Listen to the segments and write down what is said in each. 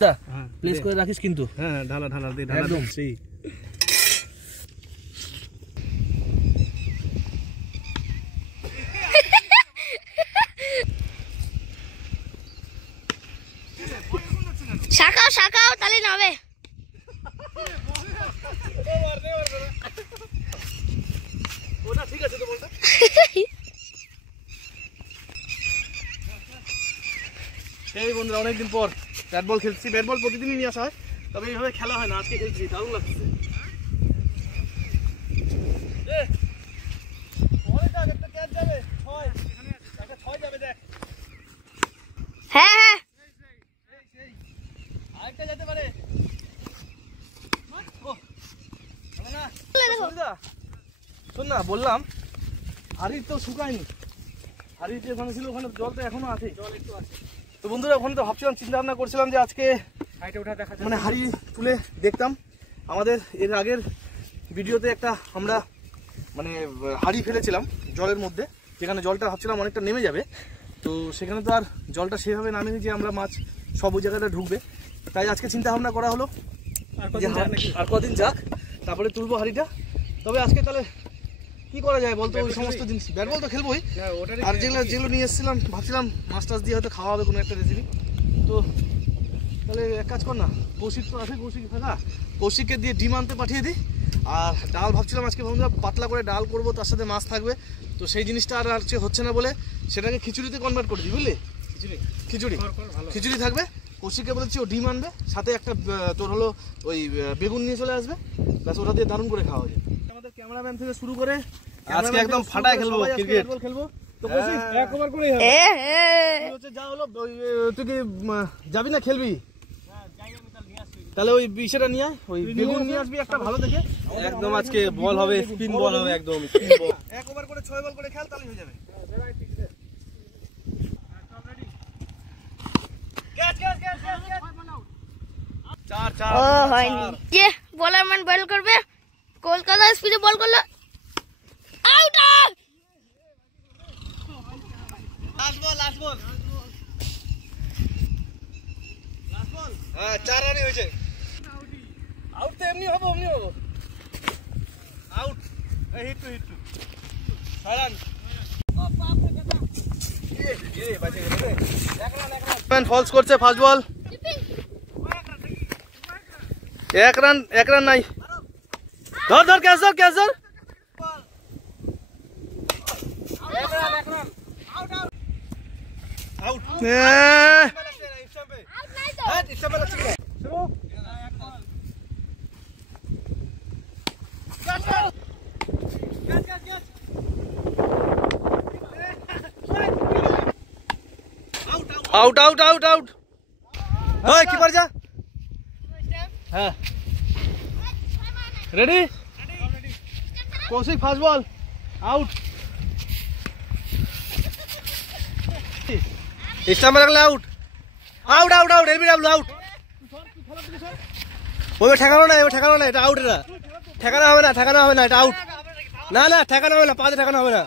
Place করে রাখিস কিন্তু। হ্যাঁ ঢালা ঢালা দিয়ে ঢালা একদম সেই শাকাও শাকাও তাহলে নাবে। ওটা ঠিক আছে তো বলটা। এই বন্ধুরা অনেকদিন পর ব্যাট বল খেলছি। ব্যাট বল প্রতিদিনই নিয়ে আসা হয়, তবে এইভাবে খেলা হয় না। আজকে খেলছি, দারুণ লাগছে। হ্যাঁ হ্যাঁ আরেকটা যেতে পারে। শোন না, বললাম হাড়ি তো শুকায়নি, হাড়ি যে ওখানে ছিল ওখানে জল তো এখনো আছে, জল একটু আছে। তো বন্ধুরা ওখানে তো ভাবছিলাম, চিন্তা ভাবনা করছিলাম যে আজকে মানে হাড়ি তুলে দেখতাম। আমাদের এর আগের ভিডিওতে একটা আমরা মানে হাড়ি ফেলেছিলাম জলের মধ্যে, যেখানে জলটা ভাবছিলাম অনেকটা নেমে যাবে। তো সেখানে তো আর জলটা সেভাবে নামেনি যে আমরা মাছ সব ওই জায়গাটা ঢুকবে। তাই আজকে চিন্তা ভাবনা করা হলো আর কদিন যাক, তারপরে তুলবো হাড়িটা। তবে আজকে তাহলে কি করা যায় বলতো, ওই সমস্ত জিনিস ব্যাট বল তো খেলবোই, আর যেগুলো নিয়ে এসেছিলাম ভাবছিলাম মাছ টাছ দিয়ে হয়তো খাওয়া হবে কোনো একটা রেসিপি। তো তাহলে এক কাজ কর না, কৌশিক তো আছে, কৌশিক ফাঁকা, কৌশিককে দিয়ে ডিম আনতে পাঠিয়ে দিই। আর ডাল ভাবছিলাম আজকে বন্ধুরা পাতলা করে ডাল করবো, তার সাথে মাছ থাকবে। তো সেই জিনিসটা আর আজকে হচ্ছে না বলে সেটাকে খিচুড়িতে কনভার্ট করে দিই, বুঝলি? খিচুড়ি থাকবে। কৌশিককে বলেছি ও ডিম আনবে, সাথে একটা তোর হলো ওই বেগুন নিয়ে চলে আসবে, ব্যাস ওটা দিয়ে দারুণ করে খাওয়া যায়। আমাদের ক্যামেরাম্যান থেকে শুরু করে আজকে একদম ফাটায় খেলবো, ক্রিকেট খেলবো। তো কৌশিক এক ওভার করেই হবে। হচ্ছে যা হলো, তুই কি যাবি না খেলবি? তাহলে ওই বিষয়টা নিয়ে ওই বেগুন নিয়ে আসবি একটা ভালো দেখে। একদম আজকে বল হবে, স্পিন বল হবে, একদম স্পিন বল। এক ওভার করে 6 বল করে খেল, তাহলে হয়ে যাবে। ও হয়নি, যে বলার ম্যান বল করবে, কলকাতা স্পিডে বল করলো, আউট। লাস্ট বল হ্যাঁ, 4 রানই হয়েছে। আউট তো এমনি হবে, আউট। Hit two 6 run. ফলস করছে ফার্স্ট বল, 1 রান নাই। ধর ক্যাচ ধর। আউট। আউট। ওই কিপার যা। হ্যাঁ ready. Koushik first ball out. স্টাম্পে রাখলে আউট। LBW out. ওই ঠেকানো না, এটা আউট। এটা ঠেকানো হবে না, এটা আউট। না ঠেকানো হবে না, পাঁচে ঠেকানো হবে না।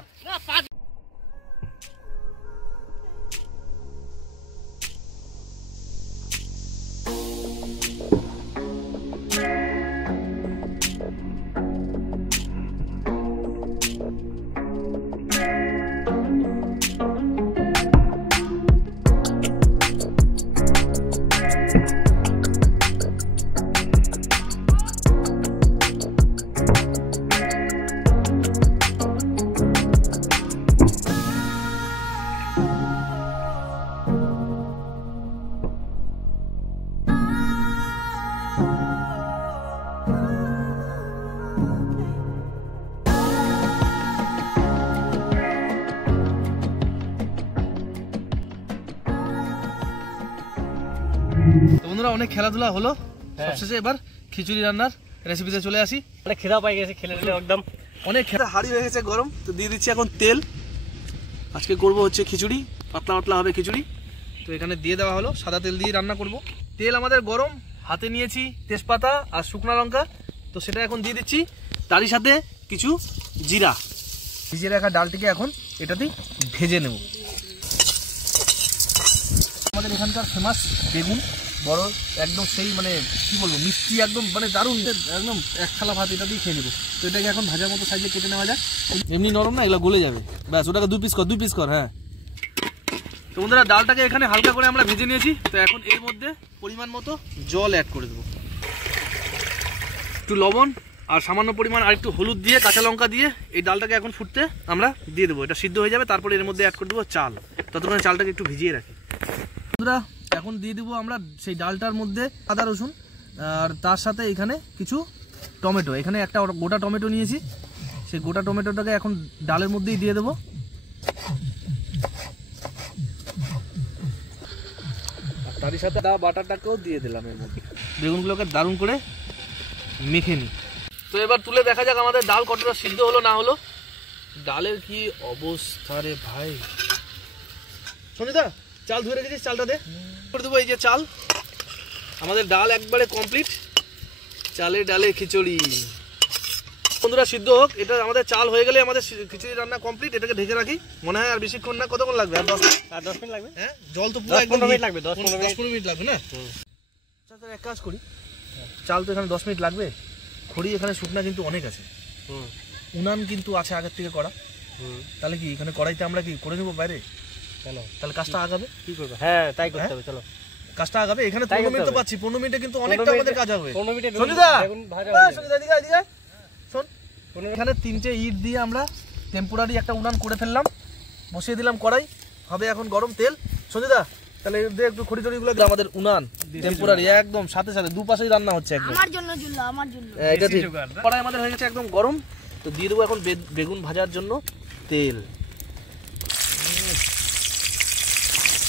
বন্ধুরা অনেক খেলাধুলা হলো, সবশেষে এবার খিচুড়ি রান্নার রেসিপিতে চলে আসি। অনেক খিদা পাই গেছে, খেলে একদম অনেক হাঁড়ি হয়ে গেছে গরম। তো দিয়ে দিচ্ছি এখন তেল। আজকে করবো হচ্ছে খিচুড়ি, পাতলা হবে খিচুড়ি। তো এখানে দিয়ে দেওয়া হলো, সাদা তেল দিয়ে রান্না করব। তেল আমাদের গরম, হাতে নিয়েছি তেজপাতা আর শুকনো লঙ্কা। তো সেটা এখন দিয়ে দিচ্ছি, তারই সাথে কিছু জিরা। ভিজিয়ে রাখা ডালটিকে এখন এটাতেই ভেজে নেব। আমাদের এখানকার ফেমাস বেগুন, বড় একদম সেই মানে কি বলবো মিষ্টি একদম মানে দারুণ একদম এক থালা ভাত এটা দিয়ে খেয়ে নেবো। তো এটাকে এখন ভাজার মতো সাইজে কেটে নেওয়া যায়, এমনি নরম না এগুলো গলে যাবে, ব্যাস ওটাকে 2 পিস কর। হ্যাঁ তো বন্ধুরা ডালটাকে এখানে হালকা করে আমরা ভেজে নিয়েছি। তো এখন এর মধ্যে পরিমাণ মতো জল অ্যাড করে দেবো, একটু লবণ আর সামান্য পরিমাণ আর একটু হলুদ দিয়ে কাঁচা লঙ্কা দিয়ে এই ডালটাকে এখন ফুটতে আমরা দিয়ে দেবো। এটা সিদ্ধ হয়ে যাবে, তারপরে এর মধ্যে অ্যাড করে দেবো চাল। ততক্ষণে চালটাকে একটু ভিজিয়ে রাখি। বন্ধুরা এখন দিয়ে দেবো আমরা সেই ডালটার মধ্যে আদা রসুন, আর তার সাথে এখানে কিছু টমেটো, এখানে একটা গোটা টমেটো নিয়েছি, সেই গোটা টমেটোটাকে এখন ডালের মধ্যেই দিয়ে দেবো। তারই সাথে বাটারটাকেও দিয়ে দিলাম এর মধ্যে, বেগুনগুলোকে দারুণ করে মেখে নিই। তো এবার তুলে দেখা যাক আমাদের ডাল কতটা সিদ্ধ হলো না হলো। ডালের কি অবস্থা রে ভাই। সঞ্জিতা চাল ধুয়ে রেখেছিস, চালটা দে করে দেবো। এই যে চাল, আমাদের ডাল একবারে কমপ্লিট, চালে ডালে খিচুড়ি। বন্ধুরা সিদ্ধ হোক, এটা আমাদের চাল হয়ে গেলে আমাদের খিচুড়ি রান্না কমপ্লিট। এটাকে ঢেকে রাখি, মনে হয় আর বেশিক্ষণ না, কতক্ষণ লাগবে? আর 10 মিনিট লাগবে। হ্যাঁ জল তো পুরো 15 মিনিট লাগবে, 10-15 মিনিট লাগবে না? এক কাজ করি, চাল তো এখানে 10 মিনিট লাগবে, খড়ি এখানে শুকনা কিন্তু অনেক আছে, উনান কিন্তু আছে আগের থেকে করা। তাহলে কি এখানে কড়াইতে আমরা কি করে নেবো বাইরে? চলো তাহলে কাজটা আগাবে। কি করবে? হ্যাঁ তাই করতে হবে, চলো কাজটা আগাবে। এখানে 15 মিনিট তো পাচ্ছি, 15 মিনিটে কিন্তু অনেকটা আমাদের কাজ হবে। 15 মিনিটে সঞ্জিতা এদিকে শোন, এখানে 3টে ইট দিয়ে আমরা টেম্পোরারি একটা উনান করে ফেললাম, বসিয়ে দিলাম কড়াই, হবে এখন গরম তেল। সঞ্জিতা তাহলে একটু খড়ি টড়িগুলো আমাদের উনান টেম্পোরারি একদম সাথে সাথে দুপাশেই রান্না হচ্ছে একদম। আমার জন্য জুল্লা, আমার জন্য এটা ঠিক। কড়াই আমাদের হয়ে গেছে একদম গরম। তো দিয়ে দেবো এখন বেগুন ভাজার জন্য তেল।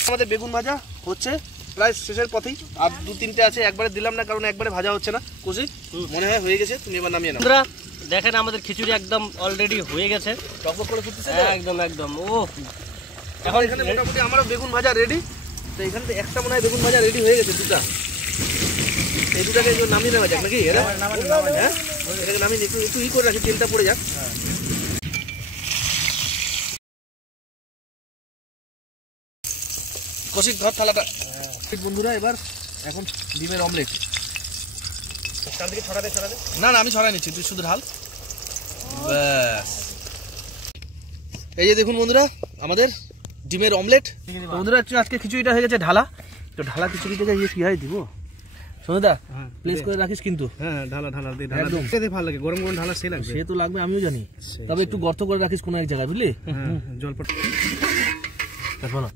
আমাদের বেগুন ভাজা হচ্ছে প্রায় শেষের পথেই, আর 2-3টে আছে, একবারে দিলাম না কারণ একবারে ভাজা হচ্ছে না। কুশি মনে হয় হয়ে গেছে, তুমি এবার নামিয়ে নাও। বন্ধুরা দেখেন আমাদের খিচুড়ি একদম অলরেডি হয়ে গেছে, টকবক করে ফুটতেছে একদম। ও এখন এখানে মোটামুটি আমারও বেগুন ভাজা রেডি। তো এখান থেকে একটা মনে হয় বেগুন ভাজা রেডি হয়ে গেছে, দুটা। এই দুটাকে নামিয়ে নেওয়া যাক নাকি? হ্যাঁ এটাকে নামিয়ে একটু ই করে রাখি, তেলটা পড়ে যাক। কষিক ধর থালাটা। বন্ধুরা এবার এখন ডিমের অমলেট। চারদিকে ছড়াতে না আমি ছড়াই নিচ্ছি, তুই শুধু ঢাল, ব্যাস। এই যে দেখুন বন্ধুরা আমাদের ডিমের অমলেট। বন্ধুরা আজকে খিচুড়িটা হয়ে গেছে ঢালা। তো ঢালা খিচুড়িটাকে কি হয় দিব সঞ্জিতা, প্লেস করে রাখিস কিন্তু। হ্যাঁ ঢালা একদম ভালো লাগে, গরম গরম ঢালা সে লাগবে, সে তো লাগবে আমিও জানি, তবে একটু গর্ত করে রাখিস কোনো এক জায়গায়, বুঝলি? জল দেখো না,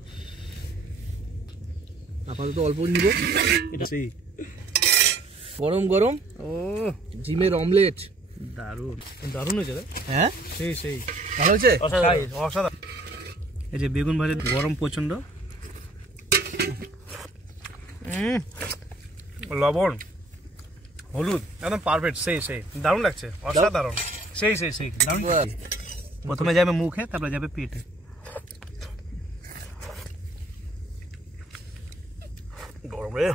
আপাতত অল্প নিব। এটা সেই গরম গরম ও ডিমের অমলেট, দারুণ হয়েছে। হ্যাঁ সেই ভালো হয়েছে, অসাধারণ। এই যে বেগুন ভাজা গরম প্রচন্ড, লবণ হলুদ একদম পারফেক্ট, সেই দারুণ লাগছে, অসাধারণ, সেই দারুণ। প্রথমে যাবে মুখে, তারপরে যাবে পেটে। গরম রে,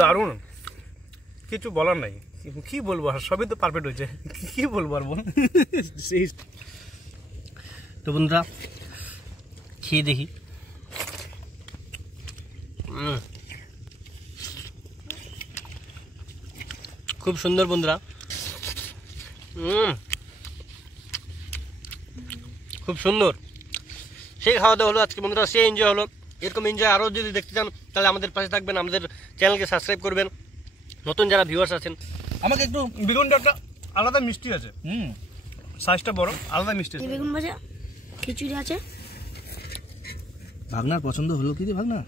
দারুণ, কিছু বলার নাই, কি বলবো আর, সবই তো পারফেক্ট হয়েছে, কি বলবো আর বল। তো বন্ধুরা খেয়ে দেখি। খুব সুন্দর বন্ধুরা, খুব সুন্দর, সেই খাওয়া দাওয়া হলো আজকে বন্ধুরা, সেই এনজয় হলো। এরকম এনজয় আরও যদি দেখতে চান তাহলে আমাদের পাশে থাকবেন, আমাদের চ্যানেলকে সাবস্ক্রাইব করবেন। নতুন যারা ভিউয়ার্স আছেন, আমাকে একটু বেগুনটা একটা আলাদা মিষ্টি আছে, সাইজটা বড়, আলাদা মিষ্টি আছে। বেগুন ভাজা খিচুড়ি আছে। ভাগনার পছন্দ হলো কি রে ভাগনা?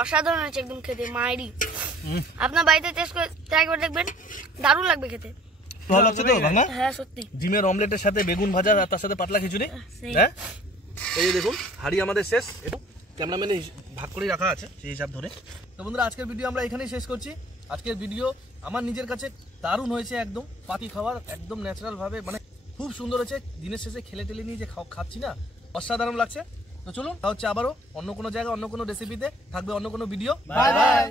অসাধারণ আছে একদম খেতে, মায়েরই। আপনার বাড়িতে টেস্ট করে একবার দেখবেন, দারুণ লাগবে খেতে। ভালো লাগছে তো ভাগনা? হ্যাঁ সত্যি। ডিমের অমলেটের সাথে বেগুন ভাজা আর তার সাথে পাতলা খিচুড়ি। হ্যাঁ এই যে দেখুন হাড়ি আমাদের শেষ, এবং ক্যামেরাম্যানে ভাগ করে রাখা আছে সেই হিসাব ধরে। তো বন্ধুরা আজকের ভিডিও আমরা এখানেই শেষ করছি। আজকের ভিডিও আমার নিজের কাছে দারুণ হয়েছে, একদম পাতি খাবার, একদম ন্যাচারাল ভাবে, মানে খুব সুন্দর হয়েছে। দিনের শেষে খেলে টেলে নিয়ে যে খাচ্ছি না, অসাধারণ লাগছে। তো চলুন হচ্ছে আবারও অন্য কোনো জায়গায়, অন্য কোনো রেসিপিতে থাকবে, অন্য কোনো ভিডিও। Bye bye.